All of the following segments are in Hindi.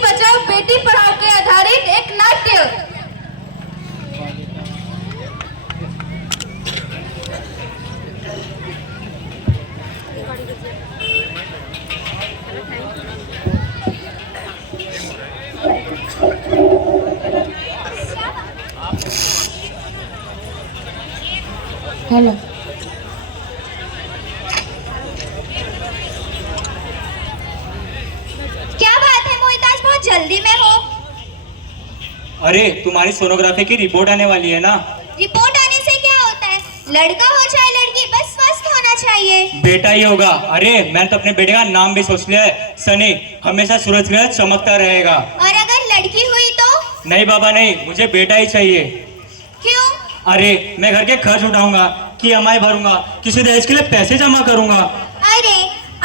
बचाओ बेटी पढ़ाओ के आधारित एक नाट्य। हेलो, क्या बात है मोहित, आज बहुत जल्दी में हो? अरे तुम्हारी सोनोग्राफी की रिपोर्ट आने वाली है ना। रिपोर्ट आने से क्या होता है? लड़का हो चाहे लड़की, बस स्वस्थ होना चाहिए। बेटा ही होगा। अरे मैंने तो अपने बेटे का नाम भी सोच लिया है, सनी। हमेशा सूरज की तरह चमकता रहेगा। और अगर लड़की हुई तो? नहीं बाबा नहीं, मुझे बेटा ही चाहिए। क्यों? अरे मैं घर के खर्च उठाऊंगा, EMI भरूंगा, किसी दहेज के लिए पैसे जमा करूंगा। अरे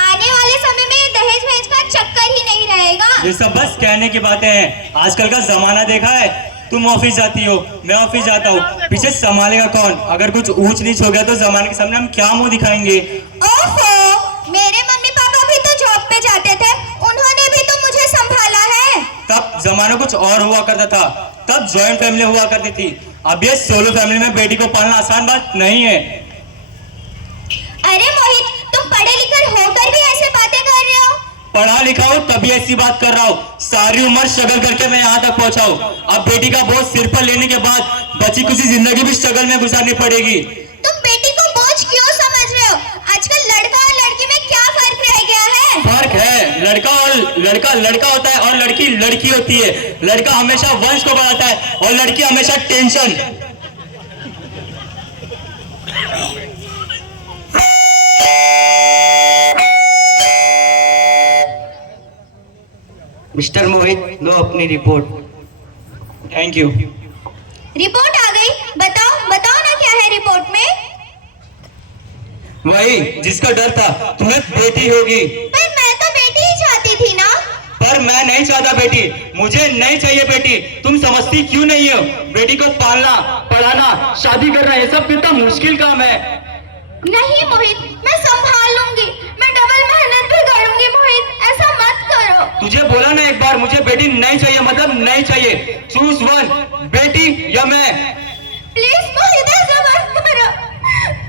आने वाले समय में ये दहेज वहेज का चक्कर ही नहीं रहेगा। ये सब बस कहने की बातें हैं। आजकल का जमाना देखा है। तुम ऑफिस जाती हो, मैं ऑफिस जाता हूँ, पीछे संभालेगा कौन? अगर कुछ ऊंच नीच हो गया तो जमाने के सामने हम क्या मुंह दिखाएंगे? ओहो, मेरे मम्मी पापा भी तो जॉब पे जाते थे, उन्होंने भी तो मुझे संभाला है। तब जमाना कुछ और हुआ करता था, तब जॉइंट फैमिली हुआ करती थी। अब ये सोलो फैमिली में बेटी को पालना आसान बात नहीं है। अरे मोहित, तुम पढ़े लिखे होकर भी ऐसे बातें कर रहे हो? पढ़ा लिखा हूँ तभी ऐसी बात कर रहा हूँ। सारी उम्र स्ट्रगल करके मैं यहाँ तक पहुँचा हूँ। अब बेटी का बोझ सिर पर लेने के बाद बची कुछ जिंदगी भी स्ट्रगल में गुजारनी पड़ेगी। तुम बेटी को बोझ क्यों समझ रहे हो? आजकल लड़का और लड़की में क्या फर्क रह गया है? फर्क है। लड़का लड़का होता है और लड़की लड़की होती है। लड़का हमेशा वंश को बढ़ाता है और लड़की हमेशा टेंशन। मिस्टर मोहित, लो अपनी रिपोर्ट। Thank you. रिपोर्ट आ गई, बताओ बताओ ना क्या है रिपोर्ट में? वही जिसका डर था, तुम्हें बेटी होगी। पर मैं तो बेटी ही चाहती थी ना। पर मैं नहीं चाहता बेटी, मुझे नहीं चाहिए बेटी। तुम समझती क्यों नहीं हो? बेटी को पालना, पढ़ाना, शादी करना, ये सब कितना मुश्किल काम है। नहीं मोहित, मैं संभाल लूंगी, मैं डबल मेहनत भी करूंगी। मोहित, ऐसा मत करो। तुझे बोला ना एक बार, मुझे बेटी नहीं चाहिए, मतलब नहीं चाहिए। चूज वन, बेटी या मैं। प्लीज मोहित, ऐसा मत करो।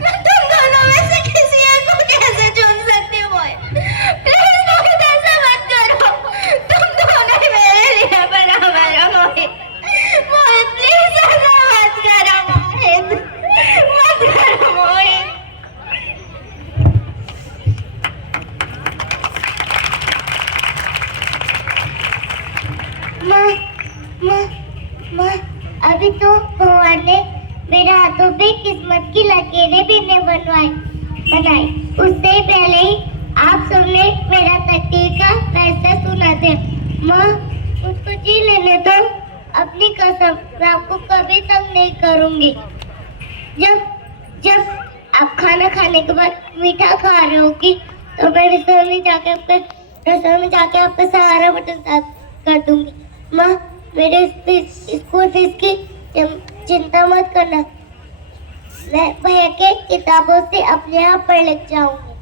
मैं तुम दोनों में से किसी एक को कैसे चुन सकती हूँ मोहित? प्लीज मोहित, ऐसा मत करो। तुम दोनों ही मेरे लिए बराबर हो मोहित। मोहित प्लीज ऐसा मत करो मोहित, मत करो मोहित। माँ, अभी तो भगवान ने मेरे हाथों पे किस्मत की लकीरें भी नहीं बनाई। उससे पहले ही आप सबने मेरा तकदीर का फैसला सुना थे। माँ, मुझको जी लेने दो। अपनी कसम, मैं आपको कभी तंग नहीं करूँगी। जब आप खाना खाने के बाद मीठा खा रहे होगी तो मैं रसोई में जाके आपका सारा बर्तन साफ कर दूंगी। माँ, मेरे स्कूल फीस की चिंता मत करना। मैं भैया के किताबों से अपने आप पढ़ लिख जाऊंगी।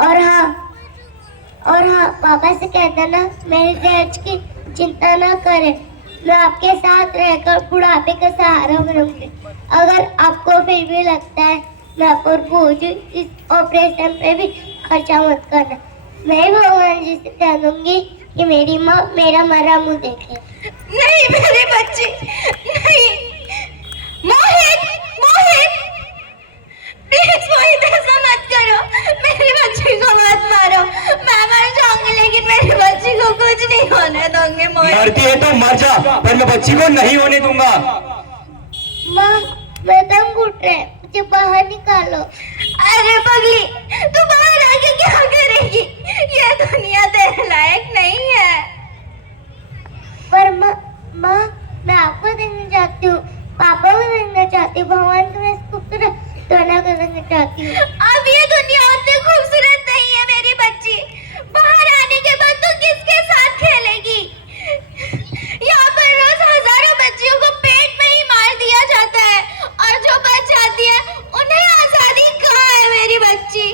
और हाँ, पापा से कह देना मेरे दहेज की चिंता ना करें। मैं आपके साथ रहकर बुढ़ापे का सहारा बनूंगी। अगर आपको फिर भी लगता है मैं आपको बोझ, इस ऑपरेशन पे भी खर्चा मत करना। मैं भगवान जी से कह दूंगी कि मेरी माँ मेरा मरा मुंह देखे। नहीं मेरी बच्ची, नहीं। मोहित, मोहित, प्लीज मोहित, ऐसा मत करो। मेरी बच्ची को मत मारो। मैं मर जाऊंगी लेकिन मेरी बच्ची को कुछ नहीं होने दूंगी मोहित। मरती है तो मर जा, पर मैं बच्ची को नहीं होने दूंगा। माँ, मैं दम घुट रहे, मुझे बाहर निकालो। अरे पगली, तू बाहर आके क्या करेगी? ये दुनिया तेरे लायक नहीं है। पर माँ, मैं आपको देखना चाहती हूँ, पापा को देखना चाहती हूँ, भगवान को मैं खूबसूरत दोनों को देखना चाहती हूँ। अब ये दुनिया उतनी खूबसूरत नहीं है मेरी बच्ची। बाहर आने के बाद तू किसके साथ खेलेगी? यहाँ पर रोज हजारों बच्चियों को पेट में ही मार दिया जाता है और जो बच जाती है उन्हें आजादी कहाँ है मेरी बच्ची?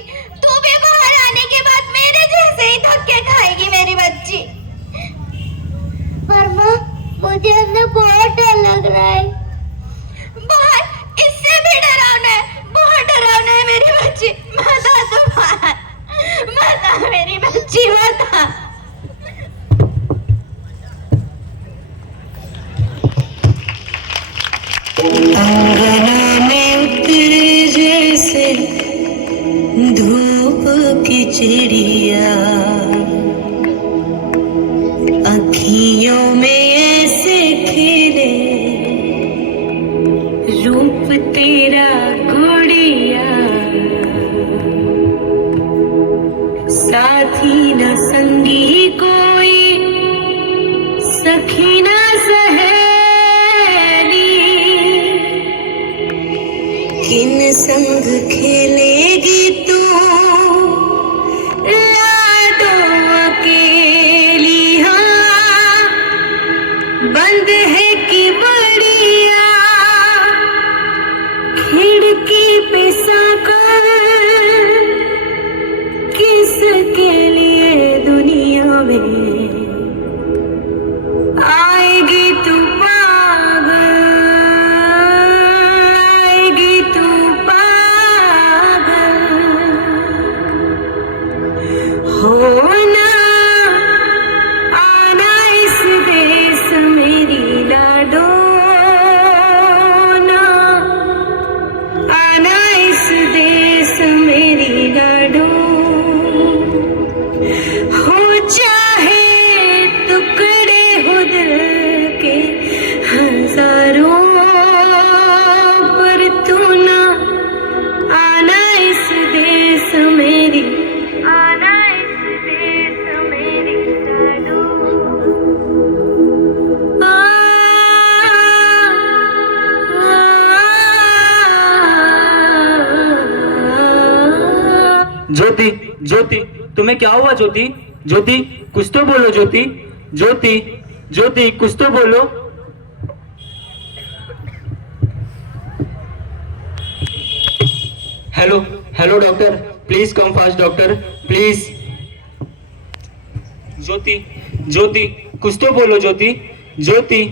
तू भी बाहर आने के बाद मेरे जैसे ही धक्के खाएगी मेरी बच्ची। मुझे अंदर बहुत डर लग रहा है। बहुत, इससे भी डरावना है, बहुत डरावना है मेरी बच्ची। माता तो माता मेरी बच्ची माता। अंगना में उतरे जैसे धूप की चिड़िया, अखियों में ऐसे खिले रूप तेरा गुड़िया, साथी न संगी कोई, सखी न किन संग खेलेगी तू लाडो अकेली, हाँ बंद है कि बढ़िया खिड़की पे साकर, किसके लिए दुनिया में आएगी तू होना आना इस देश मेरी लाडो, ना आना इस देश मेरी लाडो, हो चाहे टुकड़े हो दिल के हजारों, पर तू ना आना इस देश मेरी, आना इस देश मेरी लाडो। ज्योति, ज्योति तुम्हें क्या हुआ ज्योति? ज्योति कुछ तो बोलो ज्योति, ज्योति ज्योति कुछ तो बोलो। Hello hello doctor, please come fast doctor please. Jyoti, Jyoti कुछ तो बोलो ज्योति, ज्योति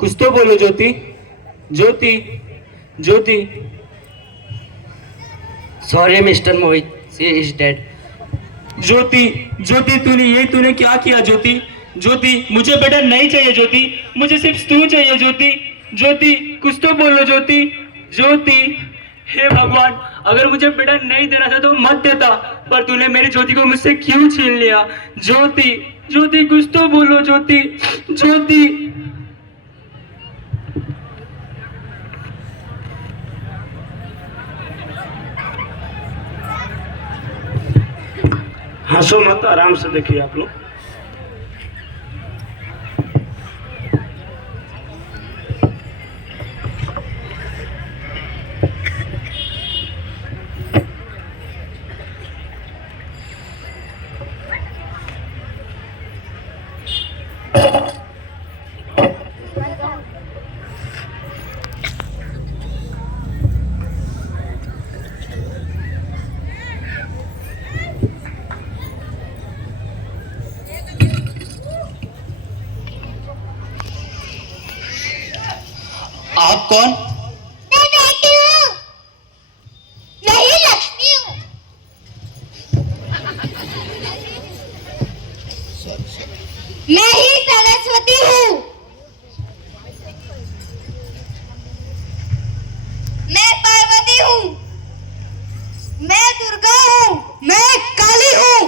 कुछ तो बोलो Jyoti, Jyoti Jyoti. Sorry mister Mohit, she is dead. Jyoti, Jyoti तूने क्या किया ज्योति? ज्योति मुझे बेटा नहीं चाहिए ज्योति, मुझे सिर्फ तू चाहिए ज्योति। ज्योति कुछ तो बोलो ज्योति, ज्योति। हे भगवान, अगर मुझे बेटा नहीं देना था तो मत देता, पर तूने मेरी ज्योति को मुझसे क्यों छीन लिया? ज्योति, ज्योति कुछ तो बोलो ज्योति, ज्योति। हंसो मत, आराम से देखिए आप लोग। आप कौन? मैं बेटी हूँ, मैं ही लक्ष्मी हूँ। मैं ही सरस्वती हूँ। मैं पार्वती हूँ, मैं दुर्गा हूँ, मैं काली हूँ,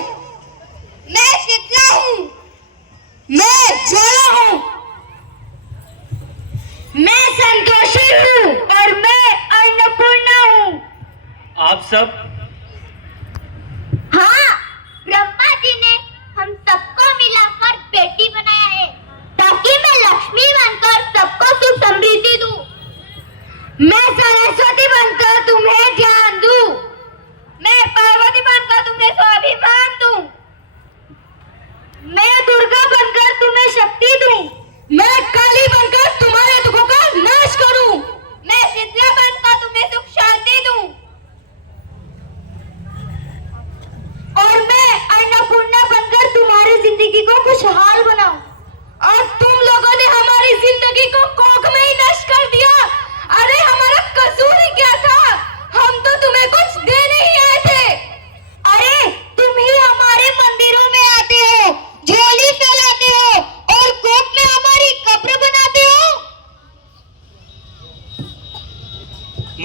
मैं शीतला हूँ, मैं ज्वाला हूँ, मैं संतोषी हूँ और मैं अन्नपूर्णा हूँ। आप सब? हाँ, ब्रह्मा जी ने हम सबको मिलाकर बेटी बनाया है ताकि मैं लक्ष्मी बनकर सबको सुख समृद्धि दूं। मैं सरस्वती बनकर तुम्हें ज्ञान दूं। मैं पार्वती बनकर तुम्हें स्वाभिमान दूं। मैं दुर्गा बनकर तुम्हें शक्ति दूं। मैं काली बनकर तुम्हारे दुखों का नाश करूं। मैं शीतला बनकर तुम्हें सुख शांति दूं।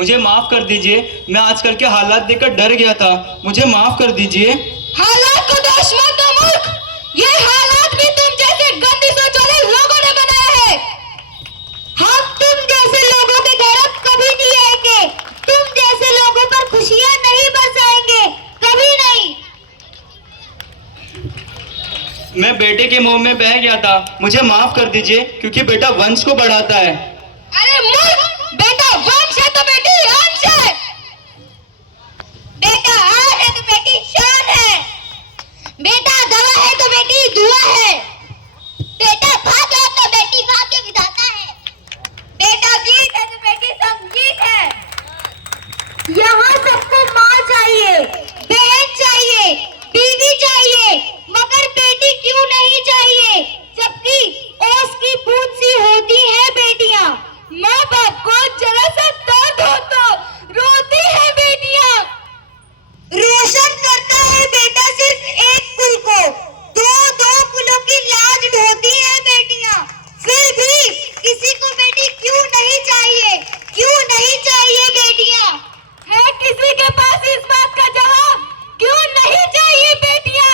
मुझे माफ कर दीजिए, मैं आजकल के हालात देखकर डर गया था, मुझे माफ कर दीजिए। हालात को दोष मत दो मूर्ख, ये हालात भी तुम जैसे गंदी सोच वाले लोगों ने बनाया है। हम तुम जैसे लोगों के घर अब कभी नहीं आएंगे, तुम जैसे लोगों पर खुशियां नहीं बरसाएंगे, कभी नहीं। मैं बेटे के मुंह में बह गया था, मुझे माफ कर दीजिए, क्योंकि बेटा वंश को बढ़ाता है। अरे मूर्ख, बेटा वंश है तो बेटी अंश है, बेटा आन है तो बेटी शान है, बेटा दवा है तो बेटी दुआ है, बेटा भाग्य है तो बेटी भाग्य विधाता है, बेटा गीत है तो बेटी संगीत है। यहाँ सबको माँ चाहिए, बहन चाहिए, बीवी चाहिए, मगर बेटी क्यों नहीं चाहिए, जबकि ओस की बूंद सी होती है बेटियां। माँ बाप को जरा सा दर्द हो तो रोती है बेटियां। रोशन करता है बेटा सिर्फ एक कुल को, दो दो कुलों की लाज ढोती है बेटियां। फिर भी किसी को बेटी क्यों नहीं चाहिए, क्यों नहीं चाहिए बेटियां? है किसी के पास इस बात का जवाब, क्यों नहीं चाहिए बेटियां?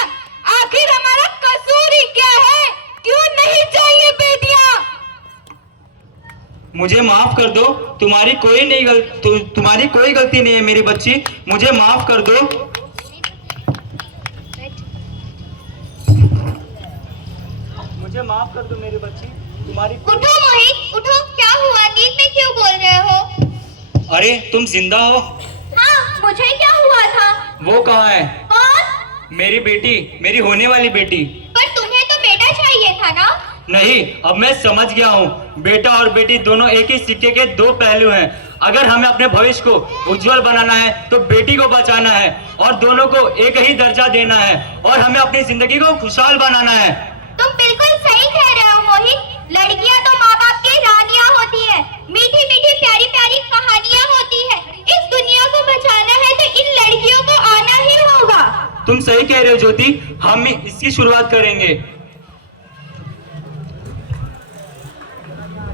आखिर हमारा कसूर ही क्या है, क्यों नहीं चाहिए बेटियां? मुझे माफ कर दो, तुम्हारी कोई गलती नहीं है मेरी बच्ची, मुझे माफ कर दो। मुझे माफ कर दो मेरी बच्ची, तुम्हारी उठो मोहित, उठो, क्या हुआ? नींद में क्यों बोल रहे हो? अरे तुम जिंदा हो? हाँ, मुझे क्या हुआ था? वो कहाँ है? कौन? मेरी बेटी, मेरी होने वाली बेटी। पर तुम्हें तो बेटा चाहिए था ना? नहीं, अब मैं समझ गया हूँ, बेटा और बेटी दोनों एक ही सिक्के के दो पहलू हैं। अगर हमें अपने भविष्य को उज्जवल बनाना है तो बेटी को बचाना है और दोनों को एक ही दर्जा देना है और हमें अपनी जिंदगी को खुशहाल बनाना है। तुम बिल्कुल सही कह रहे हो मोहित, लड़कियां तो माँ बाप की रानियां होती है, मीठी मीठी प्यारी प्यारी कहानियां होती है। इस दुनिया को बचाना है तो इन लड़कियों को आना ही होगा। तुम सही कह रहे हो ज्योति, हम इसकी शुरुआत करेंगे।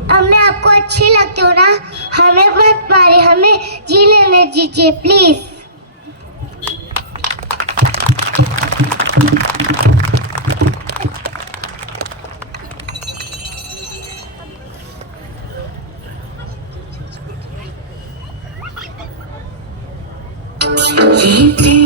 अब मैं आपको अच्छी लगती हूँ ना, हमें मत मारे, हमें जी लेने दीजिए प्लीज। जीते